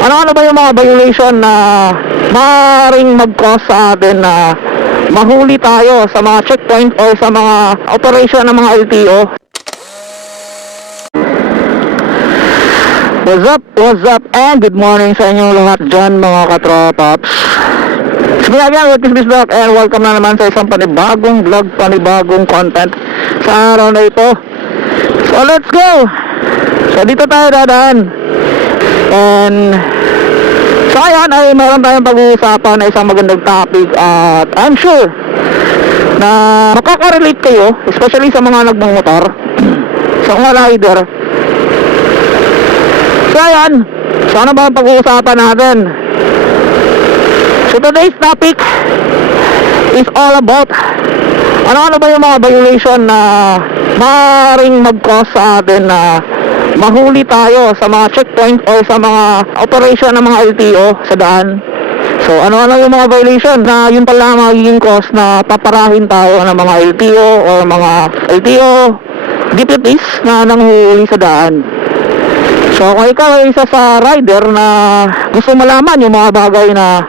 Ano ba yung mga violation na maaaring mag-cause sa atin na mahuli tayo sa mga checkpoint o sa mga operation ng mga LTO? What's up, and good morning sa inyo lahat dyan mga katropaps. Again, with this vlog, and welcome na naman sa isang panibagong vlog, panibagong content sa araw na ito. So let's go! So dito tayo dadaan. And so ayan ay meron tayong pag-uusapan na isang magandang topic, at I'm sure na makaka-relate kayo, especially sa mga nagmamotor, sa mga rider. So ayan, so ano ba ang pag-uusapan natin? So today's topic is all about ano ba yung mga violation na maaaring mag-cause sa atin na mahuli tayo sa mga checkpoint o sa mga operation ng mga LTO sa daan. So ano yung mga violation na yun pala magiging cause na paparahin tayo ng mga LTO o mga LTO deputies na nanghuli sa daan. So kung ikaw ay isa sa rider na gusto malaman yung mga bagay na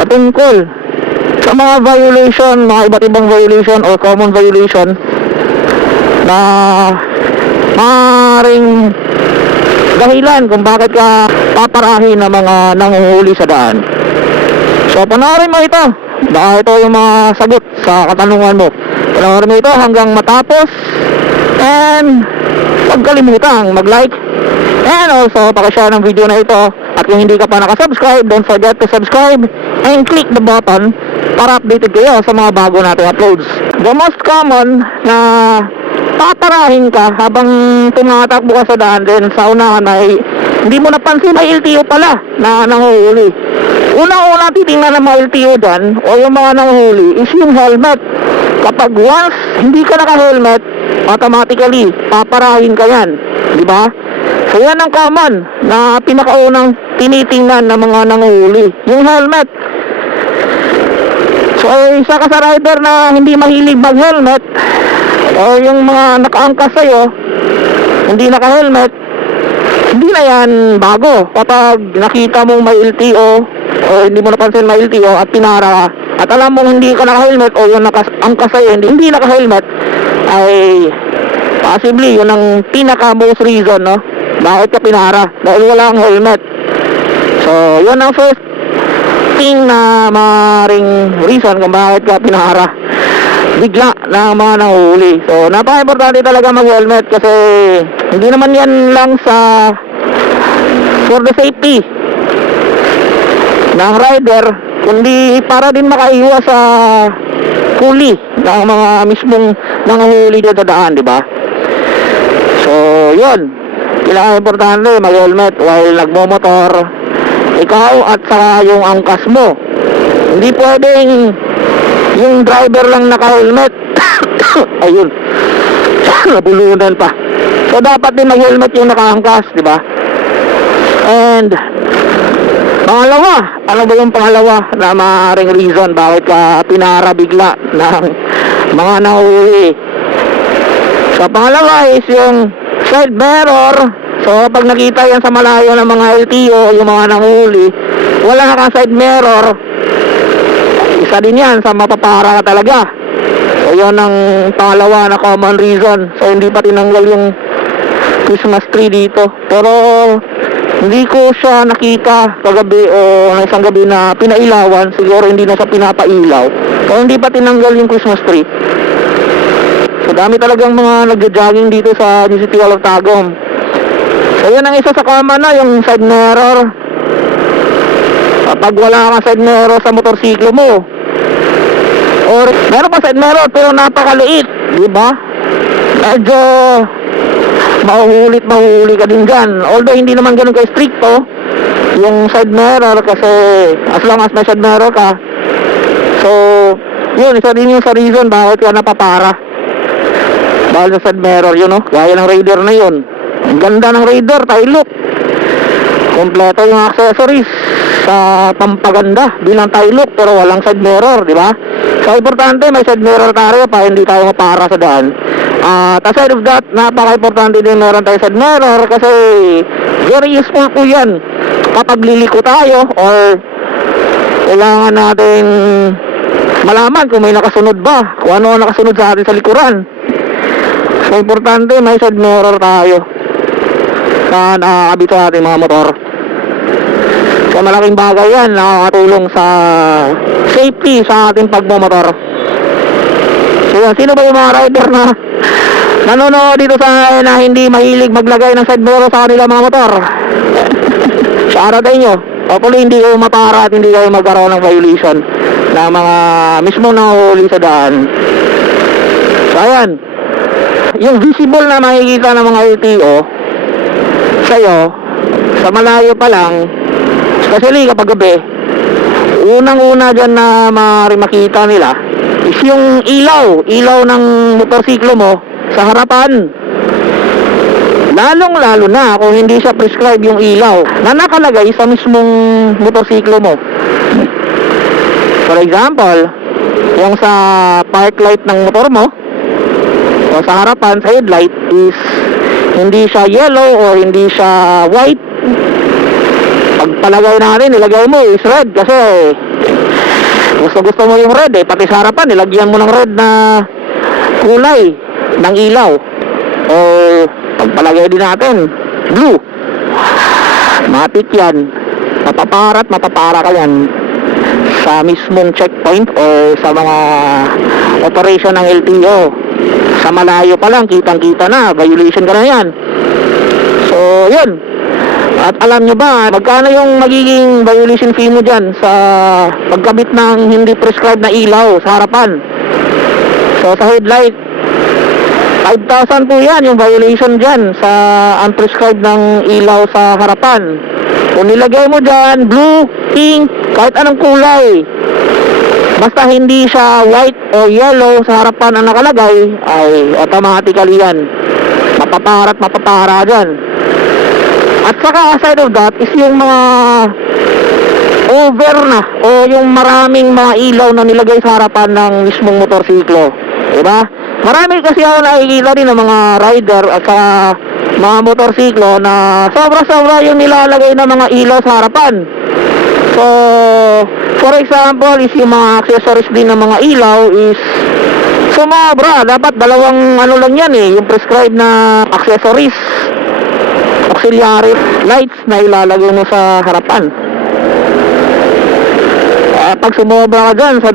patungkol sa mga violation, mga iba't ibang violation or common violation na maaaring dahilan kung bakit ka paparahin ng mga nanguhuli sa daan. So panoorin mo ito, baka ito yung mga sagot sa katanungan mo. Panoorin mo ito hanggang matapos, and huwag kalimutang mag-like and also pakishare ng video na ito. At kung hindi ka pa nakasubscribe, don't forget to subscribe and click the button para updated kayo sa mga bago nating uploads. The most common na paparahin ka habang tumatakbo ka sa daan, din sa unahan ay hindi mo napansin may LTO pala na nanguhuli. Unang-una titingnan ng mga LTO dyan o yung mga nanguhuli is yung helmet. Kapag once hindi ka naka-helmet, automatically paparahin ka yan, di ba? So yan ang common na pinakaunang tinitingnan ng mga nanguhuli, yung helmet. So isa ka sa rider na hindi mahilig mag-helmet, o yung mga nakaangkas sa'yo hindi naka-helmet, hindi na yan bago. Kapag nakita mong may LTO o hindi mo napansin may LTO at pinara ka, at alam mong hindi ka naka-helmet o yung nakaangkas sa'yo hindi naka-helmet, ay possibly yun ang pinaka most reason, no, bakit ka pinara, dahil wala kang helmet. So yun ang first thing na maring reason kung bakit ka pinara bigla na mga nanghuli. So napaka-importante talaga mag-helmet, kasi hindi naman yan lang for the safety ng rider, kundi para din makaiwas sa huli ng mga mismong nanghuli dito sa daan, di ba? So yun, kailangan-importante mag-helmet while nagmomotor ikaw at saka yung angkas mo. Hindi pwedeng yung driver lang naka-helmet. Ayun, nabulunan pa. So dapat din mag-helmet yung nakaangkas, di ba? And pangalawa, ano ba yung pangalawa na maaaring reason bakit ka pinara bigla ng mga nanguhuli? So pangalawa is yung side mirror. So pag nakita yan sa malayo ng mga LTO, yung mga nanguhuli, wala kang side mirror, isa din yan sa mapapara ka talaga. So yun ang pangalawa na common reason. So hindi pa tinanggal yung Christmas tree dito, pero hindi ko siya nakita kagabi o na isang gabi na pinailawan. Siguro hindi na siya pinapailaw, so hindi pa tinanggal yung Christmas tree. So dami talagang mga nagja-jogging dito sa New City Hall of Tagum. So yun ang isa sa common na, yung side mirror. Kapag wala kang side mirror sa motorsiklo mo, or meron pa side mirror pero napakaliit, di ba? Medyo mahuhuli ka din dyan. Although hindi naman ganun ka-stricto yung side mirror, kasi as long as may side mirror ka. So yun, isa din yung sa reason bakit ka napapara dahil sa side mirror, yun, no? Gaya ng Raider na yun. Ang ganda ng Raider, tayo look, kompleto yung accessories sa pampaganda bilang tayo look, pero walang side mirror, di ba? So importante may side mirror tayo para hindi tayo mapara sa daan. Aside of that, napaka-importante din meron tayo side mirror, kasi Very useful po yan kapag liliko tayo or kailangan natin malaman kung may nakasunod ba, kung ano ang nakasunod sa atin sa likuran. So importante may side mirror tayo na nakakabit sa ating mga motor. So malaking bagay yan, nakakatulong sa safety sa ating pagmamotor. So yan, sino ba yung mga rider na nanonood dito sa na hindi mahilig maglagay ng side mirror sa kanila mga motor? Shoutout sa inyo. Hopefully hindi kayo mapara at hindi kayo magkaroon ng violation na mga mismo nahuli sa daan. So ayan, yung visible na makikita ng mga LTO sa'yo sa malayo pa lang, especially kapag gabi, unang-una dyan na makita nila is yung ilaw ng motorsiklo mo sa harapan. Lalong-lalo na kung hindi siya prescribe yung ilaw na nakalagay sa mismong motorsiklo mo. For example, yung sa park light ng motor mo o sa harapan, sa headlight is hindi siya yellow or hindi siya white. Pag palagay natin, nilagay mo is red kasi gusto mo yung red pati sa harapan nilagyan mo ng red na kulay ng ilaw. O pagpalagay din natin blue, matik yan, mapapara ka yan sa mismong checkpoint o sa mga operation ng LTO. Sa malayo pa lang kitang kita na, violation ka na yan. So yun, at alam nyo ba magkano yung magiging violation fee mo dyan sa pagkabit ng hindi prescribed na ilaw sa harapan? So sa headlight 5,000 po yan yung violation dyan sa unprescribed ng ilaw sa harapan. Kung nilagay mo dyan blue, pink, kahit anong kulay, basta hindi siya white o yellow sa harapan ang nakalagay, ay automatically yan mapapara dyan. At saka aside of that is yung mga over na o yung maraming mga ilaw na nilagay sa harapan ng mismong motorsiklo, diba? Marami kasi ako nakikita din ng mga rider at saka mga motorsiklo na sobra-sobra yung nilalagay ng mga ilaw sa harapan. So, for example, is yung mga accessories din ng mga ilaw is sumobra. Dapat dalawang ano lang yan yung prescribed na accessories, auxiliary lights na ilalagay mo sa harapan. Pag sumobra ka dyan sa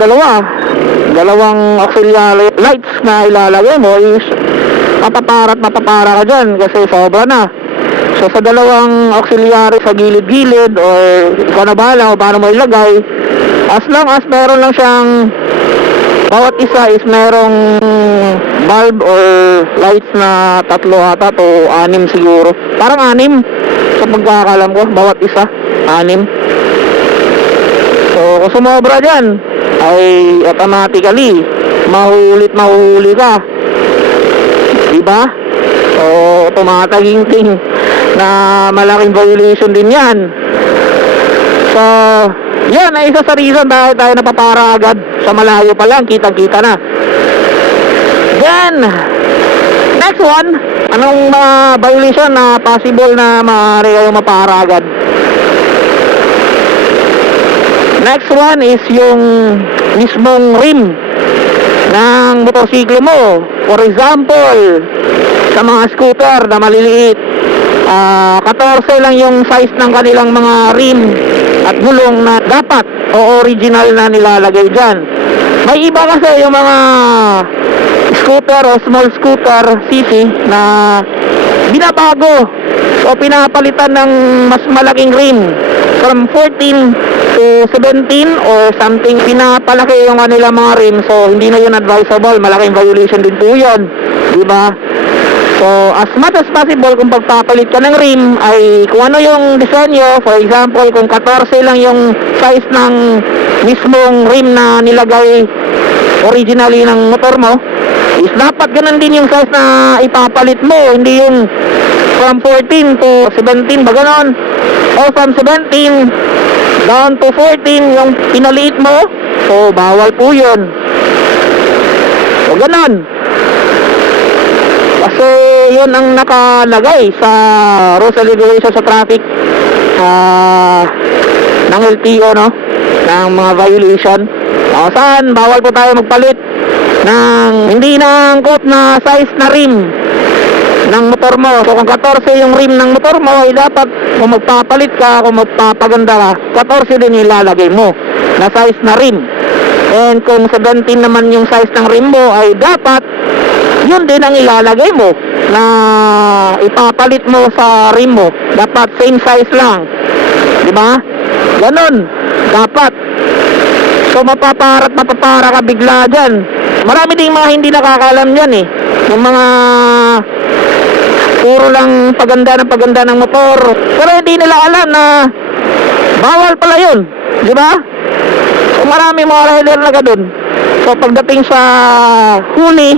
dalawang auxiliary lights na ilalagay mo is mapapara ka dyan kasi sobra na. So sa dalawang auxiliary sa gilid-gilid or ikaw na bahala kung paano mo ilagay, as long as meron lang siyang bawat isa is merong bulb or lights na 3 ata to 6 siguro, parang 6 sa pagkakalam ko, bawat isa 6. So kung sumobra dyan ay automatically mahuli ka, diba? So tumataginting na malaking violation din yan. So yan ay isa sa reason dahil tayo napapara agad sa malayo pa lang, kitang-kita na. Then next one, anong mga violation na possible na maaari kayo mapara agad? Next one is yung mismong rim ng motorsiklo mo. For example, sa mga scooter na maliliit, 14 lang yung size ng kanilang mga rim at gulong na dapat o original na nilalagay dyan. May iba kasi yung mga scooter o small scooter city na binabago o pinapalitan ng mas malaking rim from 14 to 17 or something, pinapalaki yung kanila mga rim. So hindi na yun advisable, malaking violation din po yun, diba? So as much as possible, kung pagpapalit ka ng rim ay kung ano yung disenyo. For example, kung 14 lang yung size ng mismong rim na nilagay originally ng motor mo, is dapat ganun din yung size na ipapalit mo, hindi yung from 14 to 17 ba ganon, o from 17 down to 14 yung pinaliit mo. So bawal po yun. So ganon, kasi yun ang nakalagay sa rules and regulations sa traffic ng LTO, no? Ng mga violation. Saan bawal po tayo magpalit ng hindi naangkop na size na rim ng motor mo. So kung 14 yung rim ng motor mo, ay dapat kung magpapalit ka, kung magpapaganda ka, 14 din ilalagay mo na size na rim. And kung 17 naman yung size ng rim mo, ay dapat yun din ang ilalagay mo na ipapalit mo sa rim mo. Dapat same size lang, di ba? Ganon dapat. So mapapara ka bigla dyan. Marami ding mga hindi nakakalam yan eh. Yung mga puro lang paganda ng motor, pero hindi nila alam na bawal pala yun, di ba? So marami mga rider na ganun. So pagdating sa huli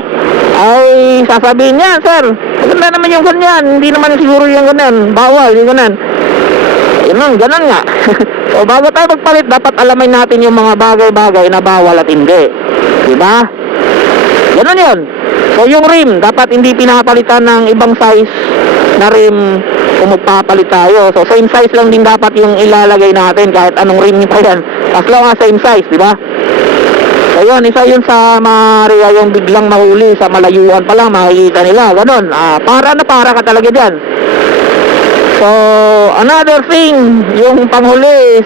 ay sasabihin niya, sir, maganda naman yung ganyan, hindi naman siguro yung ganyan, bawal yung ganyan. Yun, ganun nga. So bago tayo magpalit, dapat alamin natin yung mga bagay-bagay na bawal at hindi, di ba? Ganun yun. So yung rim, dapat hindi pinapalitan ng ibang size na rim kung magpapalit tayo. So same size lang din dapat yung ilalagay natin kahit anong rim pa yan. As long as same size, di ba? So yun, isa yun sa Maria yung biglang mahuli sa malayuan pa lang, makikita nila. Ganun, para ka talaga dyan. So another thing, yung panghuli,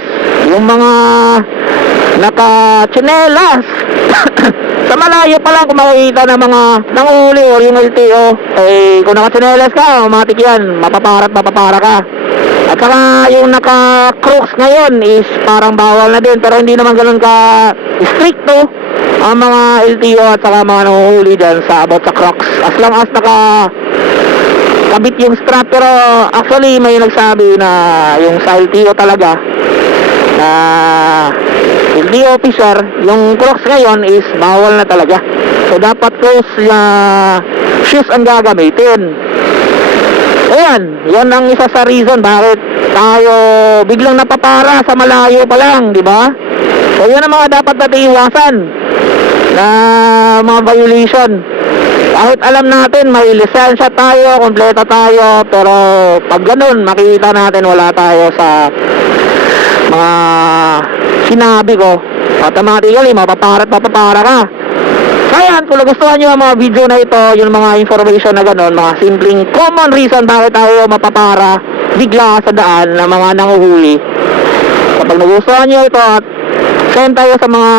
yung mga naka-tsinelas. Sa malayo pa lang kung makikita ng mga nanguhuli o yung LTO, eh kung naka-tsinelas ka, automatic yan, mapapara ka. At saka yung naka-crooks ngayon is parang bawal na din, pero hindi naman ganun ka stricto ang mga LTO at saka mga nanguhuli dyan sa about sa crooks. As long as kabit yung strap, pero actually may nagsabi na yung sa LTO talaga na LTO officer, yung Crocs ngayon is bawal na talaga. So dapat close shoes ang gagamitin. Ayan, yan ang isa sa reason bakit tayo biglang napapara sa malayo pa lang, di ba? So yan ang mga dapat natin iwasan na mga violation. Kahit alam natin may lisensya tayo, kompleto tayo, pero pag ganun makikita natin wala tayo sa mga sinabi ko, automatically mapapara ka. Kaya kung nagustuhan nyo ang mga video na ito, yung mga information na gano'n, mga simpleng common reason bakit tayo mapapara bigla sa daan ng mga nanguhuli. Kapag nagustuhan nyo ito at send tayo sa mga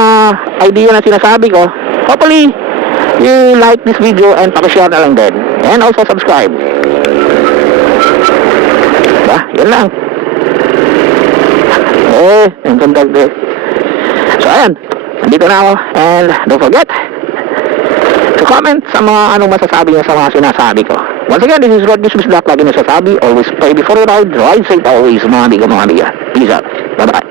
idea na sinasabi ko, hopefully you like this video and pakishare na lang din. And also subscribe. Yun lang. Yung contact din. So ayan, nandito na ako. And don't forget to comment sa mga anong masasabi niya sa mga sinasabi ko. Once again, this is Rod Business Black. Lagi nasasabi, always pray before you ride safe always, mga amiga. Peace out. Bye-bye.